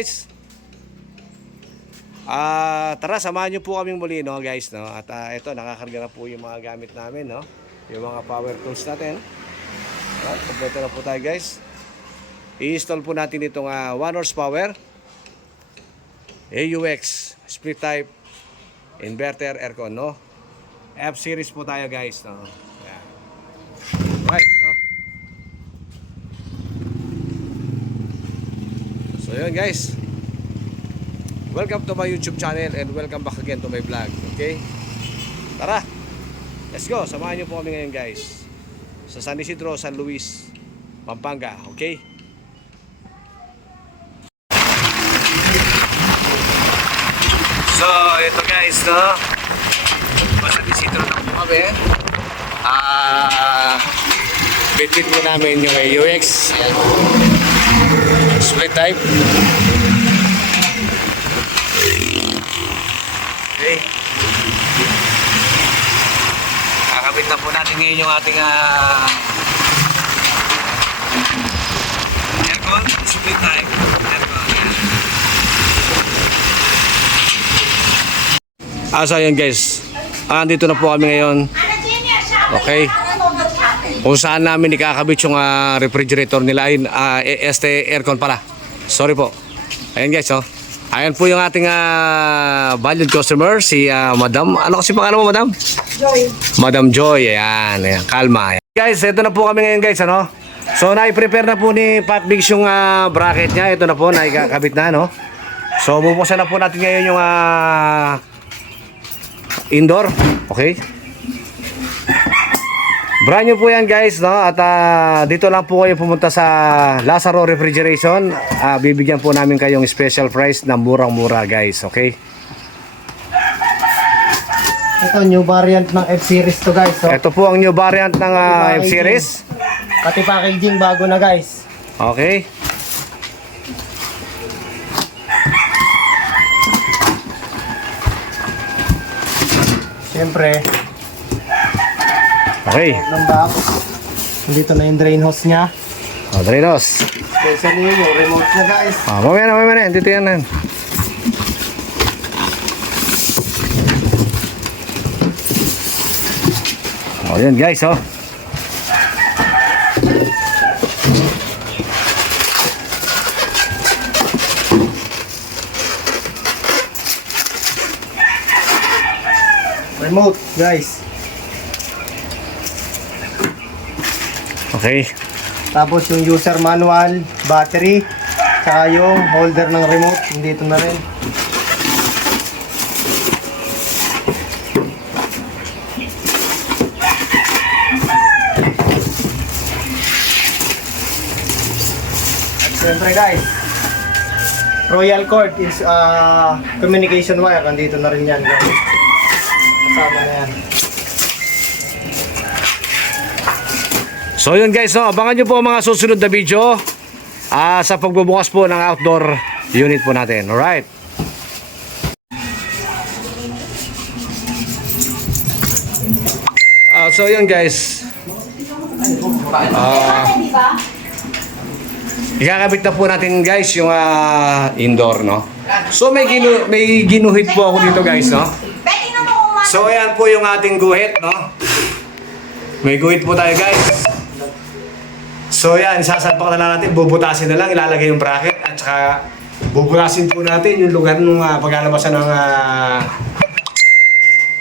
guys. Tara, samahan nyo po kaming muli, no, guys, no? At ito, nakakarga na po yung mga gamit namin, no? Yung mga power tools natin. Alright, kompleto na po tayo, guys. I-install po natin itong 1 horsepower AUX split type inverter aircon, no? F-series po tayo, guys, no? Ayan. Right, no? So yun, guys, welcome to my YouTube channel and welcome back again to my vlog. Okay, tara, let's go. Samahan nyo po kami ngayon, guys, sa San Isidro, San Luis, Pampanga. Okay, so ito, guys, no, San Isidro na po kami. Bitbit po namin yung AUX split type. Okay, kakabit na po natin ngayon yung ating aircon split type aircon. So yun, guys, andito na po kami ngayon. Okay, kung saan namin ikakabit yung refrigerator nila, aircon pala, sorry po. Ayan, guys, oh. Ayan po yung ating valued customer, si Madam. Ano kasi pangalan mo, Madam? Joy. Madam Joy. Ayan, ayan, kalma. Ayan. Guys, ito na po kami ngayon, guys, ano? So, na-prepare na po ni Pat Biggs yung bracket niya. Ito na po, naikakabit na, no? So, bubuksan na po natin ngayon yung indoor. Okay? Brand new po yan, guys, no? At dito lang po kayo pumunta sa Lazaro Refrigeration. Bibigyan po namin kayong special price na murang-mura, guys. Okay? Ito, new variant ng F-Series to, guys. So, ito po ang new variant ng F-Series. pati packaging bago na, guys. Okay? Siyempre, Okay. ng box. Dito na yung drain hose niya. Adrenos. Especially yung remote na, guys. Mamaya na. Dito yan. Yun, guys, oh. Remote, guys. Okay. Tapos yung user manual, battery, saka yung holder ng remote, dito na rin. At siyempre, guys, Royal cord is communication wire, nandito na rin yan, guys. Kasama na yan. So yun, guys, no, abangan nyo po ang mga susunod na video sa pagbubukas po ng outdoor unit po natin. Alright. So yun, guys, ikakabit na po natin, guys, yung indoor, no. So may ginuhit po ako dito, guys, no. So ayan po yung ating guhit, no. May guhit po tayo, guys. So yan, sasalpak na lang natin, bubutasin na lang, ilalagay yung bracket at saka bubutasin po natin yung lugar ng paglalabasan ng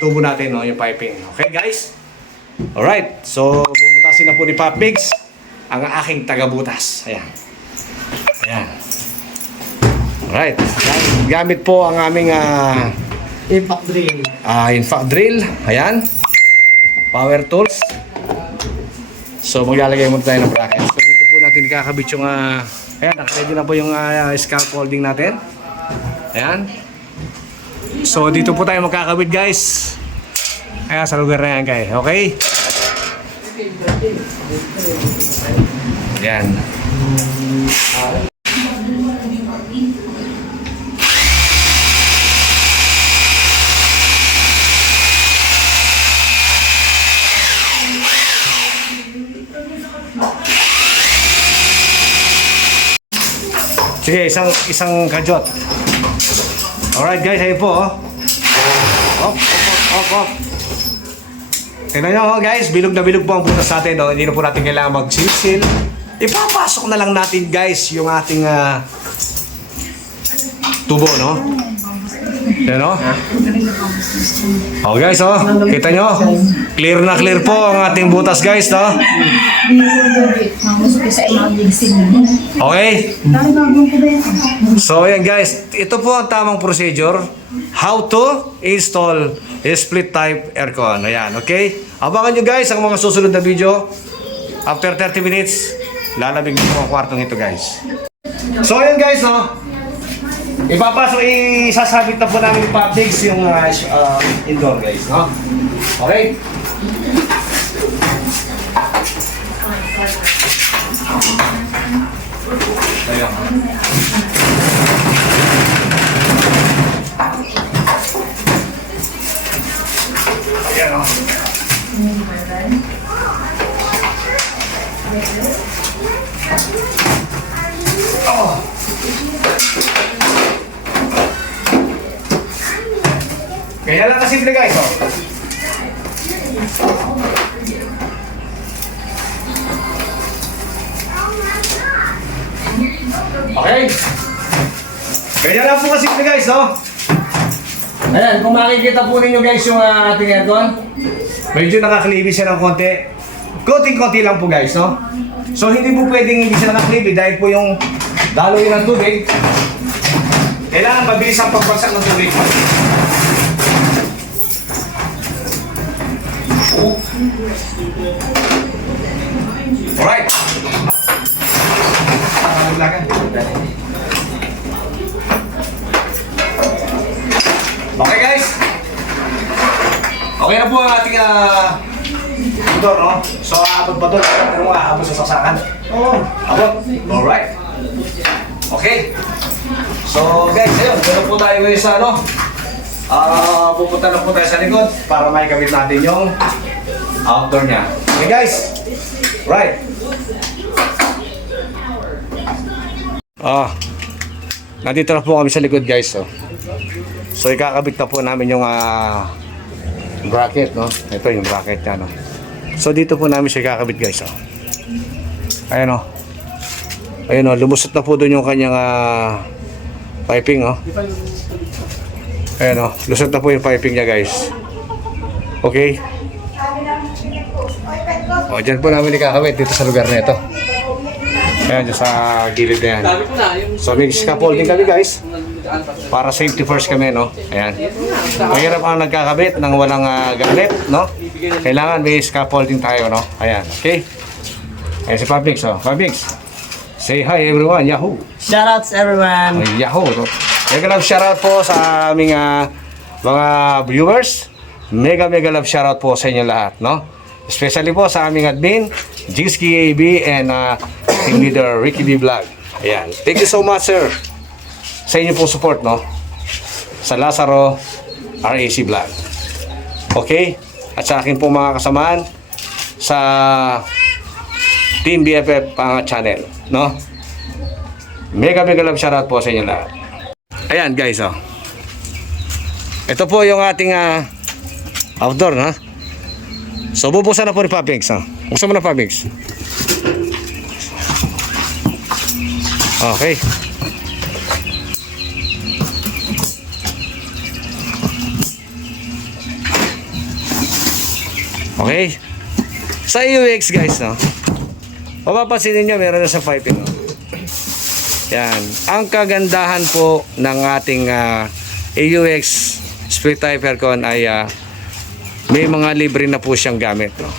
tubo natin, no, yung piping. Okay, guys? Alright, so bubutasin na po ni Pat Biggs ang aking tagabutas. Ayan. Ayan. Alright. Gamit po ang aming Impact drill. impact drill. Ayan. Power tools. So maglalagay muna tayo ng bracket. So dito po natin ikakabit yung ayan, nakaready na po yung scaffolding natin. Ayan. So dito po tayo magkakabit, guys. Ayan, sa lugar na yan, guys. Okay? Ayan. Sige, isang kajot. Alright guys, ayun po oh. Op. Tignan nyo guys, bilog na bilog po ang butas natin. No? Hindi na po natin kailangan magsilsil. Ipapasok na lang natin guys yung ating tubo, no? Yan o. Oh guys, oh. Kita nyo? Clear na clear po ang ating butas guys, no? Okay? So ayan guys, ito po ang tamang procedure. How to install split type aircon. Ayan, okay? Abangan nyo guys ang mga susunod na video. After 30 minutes, lalamig na po ang kwartong ito guys. So ayan guys, no? Isasabit na po namin yung paddings yung indoor guys, no? Okay? Ayan. Ayan, no? Oh. Kaya lang kasimple guys, oh. Okay. Kaya lang po kasimple guys, oh. Ayan, kung makikita po ninyo guys yung ating aircon, medyo nakakalibi siya ng konti. Konting-konti lang po guys, no? So hindi po pwedeng hindi siya nakakalibi dahil po yung daloy ng tubig, kailangan mabilis ang pagbagsak ng tubig. Alright. Okay guys. Okay na po ang ating motor, no? So aabot ba doon? Ano nga, aabot sa saksakan? Oo. Abot? Alright. Okay. So guys, ayun. Ganoon po tayo ngayon sa ano? Pupunta na po tayo sa likod para may gamit natin yung outdoor niya. Okay guys. Right. Nandito na po kami sa likod guys. So ikakabit na po namin yung bracket, no? Ito yung bracket niya, no? So dito po namin siya ikakabit guys. Ayan o. Ayan o, lumusot na po doon yung kanyang piping, oh. Ayan o, lusot na po yung piping niya guys. Okay. O, dyan po namin ikakabit dito sa lugar na ito. Ayan, dyan sa gilid na yan. So may scaffolding kami guys. Para safety first kami, no? Ayan. Mahirap ang nagkakabit ng walang gamit, no? Kailangan may scaffolding tayo, no? Ayan, okay? Ayan si Pabix, oh. Pabix, say hi everyone, Yahoo! Shoutouts everyone! Ay, Yahoo! No? Mega love shoutout po sa aming mga viewers. Mega love shoutout po sa inyo lahat, no? Especially po sa aming admin, Jigsky AB and team leader Ricky D Vlog. Ayan. Thank you so much, sir, sa inyo pong support, no? Sa Lazaro RAC Vlog. Okay? At sa akin pong mga kasamaan sa Team BFF channel, no? Mega love shoutout po sa inyo lahat. Ayan guys, oh. Ito po yung ating outdoor, no? So bubuksan na po ni Papix, oh. Buksan mo na, Papix. Okay. Okay. Sa UX guys, no? Mapapansin niyo meron na sa piping. No? Yan. Ang kagandahan po ng ating AUX split type aircon ay may mga libre na po siyang gamit, no?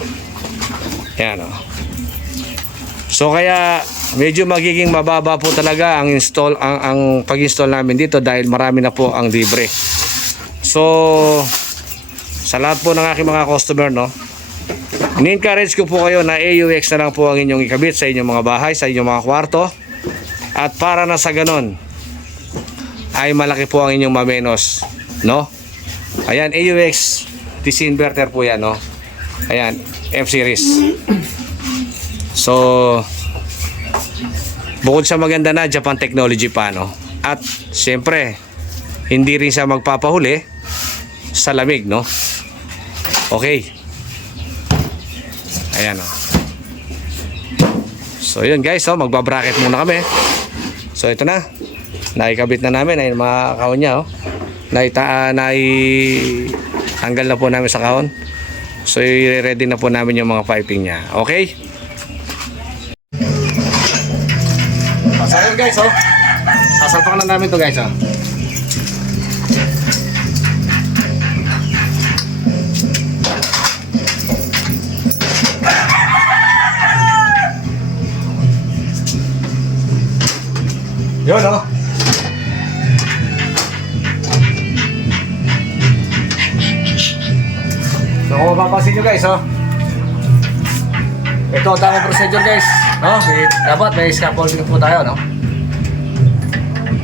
Yan, no? So kaya medyo magiging mababa po talaga ang pag-install namin dito dahil marami na po ang libre. So sa lahat po ng aking mga customer, no? Ni-encourage ko po kayo na AUX na lang po ang inyong ikabit sa inyong mga bahay, sa inyong mga kwarto. At para na sa ganon ay malaki po ang inyong mamenos, no? Ayan, AUX DC inverter po yan, no? Ayan, F series. So bukod sa maganda na Japan technology pa, no? At siyempre, hindi rin siya magpapahuli sa lamig, no? Okay. Ayan, oh. So yun guys, oh, magbabracket muna kami. So ito na. Naikabit na namin ay mga kahon niya, oh. Tanggal na po namin sa kahon. So i-ready na po namin yung mga piping niya. Okay? So yun guys, oh. Sasalpak na namin to guys, oh. Yun, oh. So kung mapapansin nyo guys, oh. Ito ang tamang procedure guys, no? Dapat may scaffolding po tayo, no?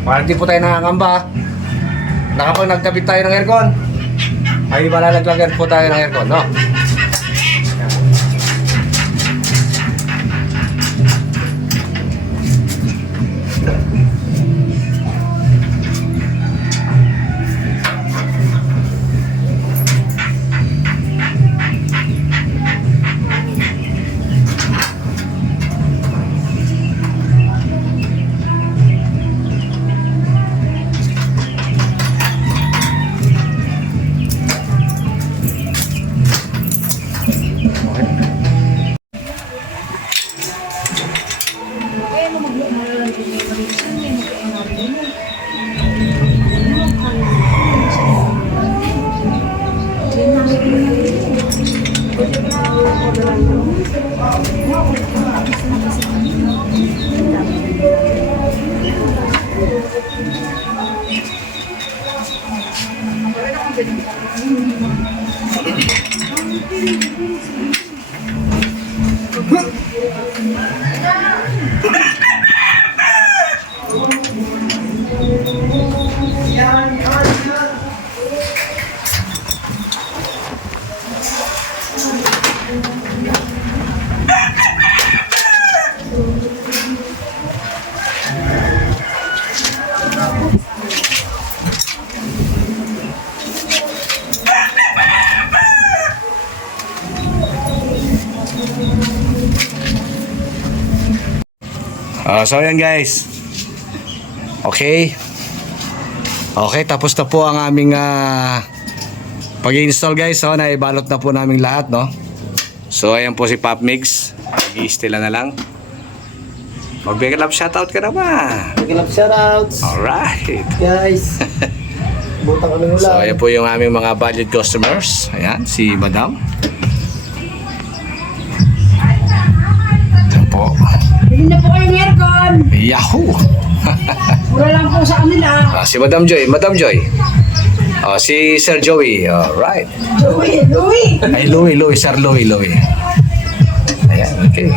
Para hindi po tayo nakakamba. Nakapag nagkabit tayo ng aircon, ay malalaglagan po tayo ng aircon, no? So yan guys. Okay. Okay, tapos na po ang aming pag-install guys. So naibalot na po namin lahat, no? So ayan po si Pop Mix. Mag-i-stila na lang. Mag-big love shoutout ka naman. Big love shoutouts. Alright. Guys. Butang kami So ulan. ayan po yung aming mga budget customers. Ayan, si Madam. Ayan po. Bili na po kayo ng aircon. Yahoo! Mura lang po sa kanila. Si Madam Joy. Madam Joy. Si Sir Joey. Alright. Louie. Ay, Louie. Sir Louie. Ayan, okay.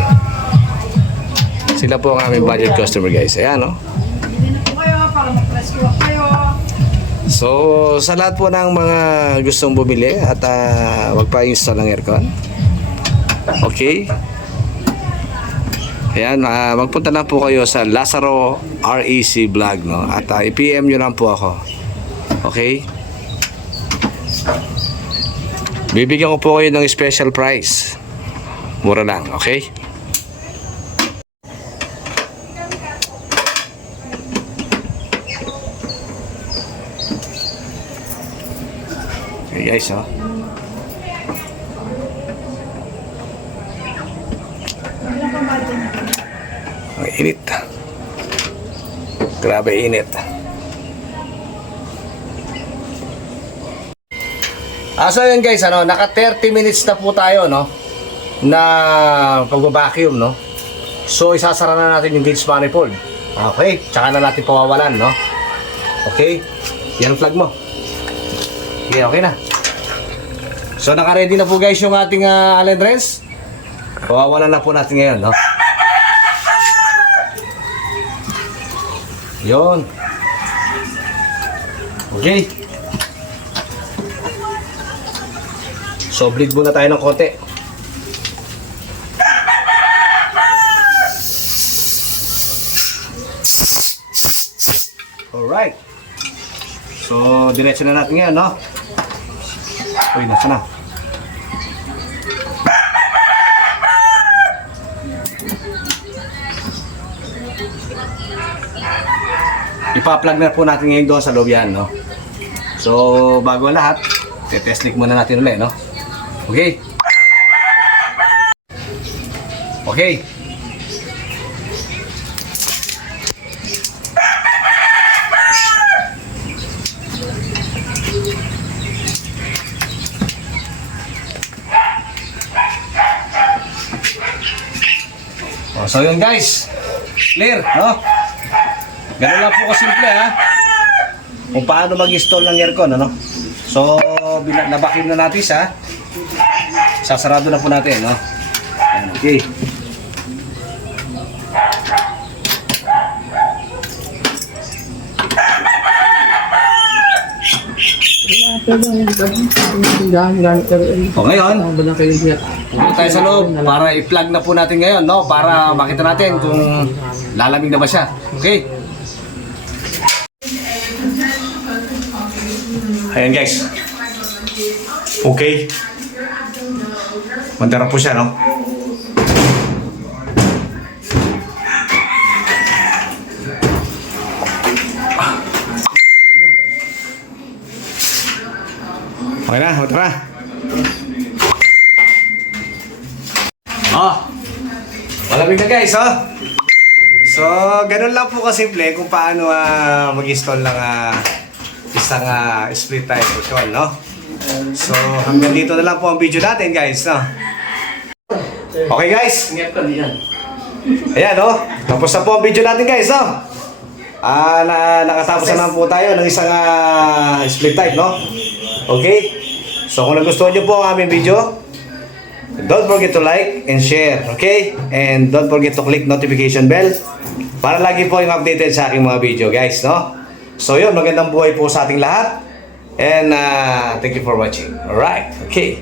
Sila po ang aming budget customer guys. Ayan, no? Bili na po kayo para mag-rescue kayo. So, sa lahat po ng mga gustong bumili at magpa-install ng aircon. Okay. Ayan, magpunta na po kayo sa Lazaro REC Vlog, no? At i-PM nyo lang po ako. Okay? Bibigyan ko po kayo ng special price. Mura lang, okay? Okay guys, oh. Ang init. Grabe init. So yun guys, naka 30 minutes na po tayo, no? Na pag-vacuum, no? So isasara na natin yung gauge manifold. Okay, tsaka na natin pawawalan, no? Okay, yan plug mo. Okay na. So naka-ready na po guys yung ating Allen wrench. Pawawalan na po natin ngayon, no? Yun. Okay. So bleed muna tayo ng konti. Alright. So, diretso na natin ngayon, no? Uy, nasa na? Ipa-plug na po natin ngayon doon sa loob yan, no? So, bago ang lahat, test leak muna natin ulit, no? Okay? Okay. So yun guys, clear, no? Ganun lang po kasimple ha. Kung paano mag-install ng aircon, ano? So, nabakim na natin siya. Sasarado na po natin, no? Ayan, okay. O ngayon, pupunta tayo sa loob para i-plug na po natin ngayon, no? Para makita natin kung lalamig na ba siya. Okay? Ayan guys. Okay. Mandara po siya, no? Okay na, tara. Malamig na guys, oh. So, ganun lang po kasimple kung paano mag-install ng isang split type aircon, no? So, hanggang dito na lang po ang video natin, guys, no? Okay, guys. Ayan, no? Tapos na po ang video natin, guys, no? Nakatapos na lang po tayo ng isang split type, no? Okay? So, kung nagustuhan nyo po ang aming video, don't forget to like and share, okay? And don't forget to click notification bell para lagi po yung updated sa aking mga video, guys, no? So yun, magandang buhay po sa ating lahat. And thank you for watching. Alright, okay.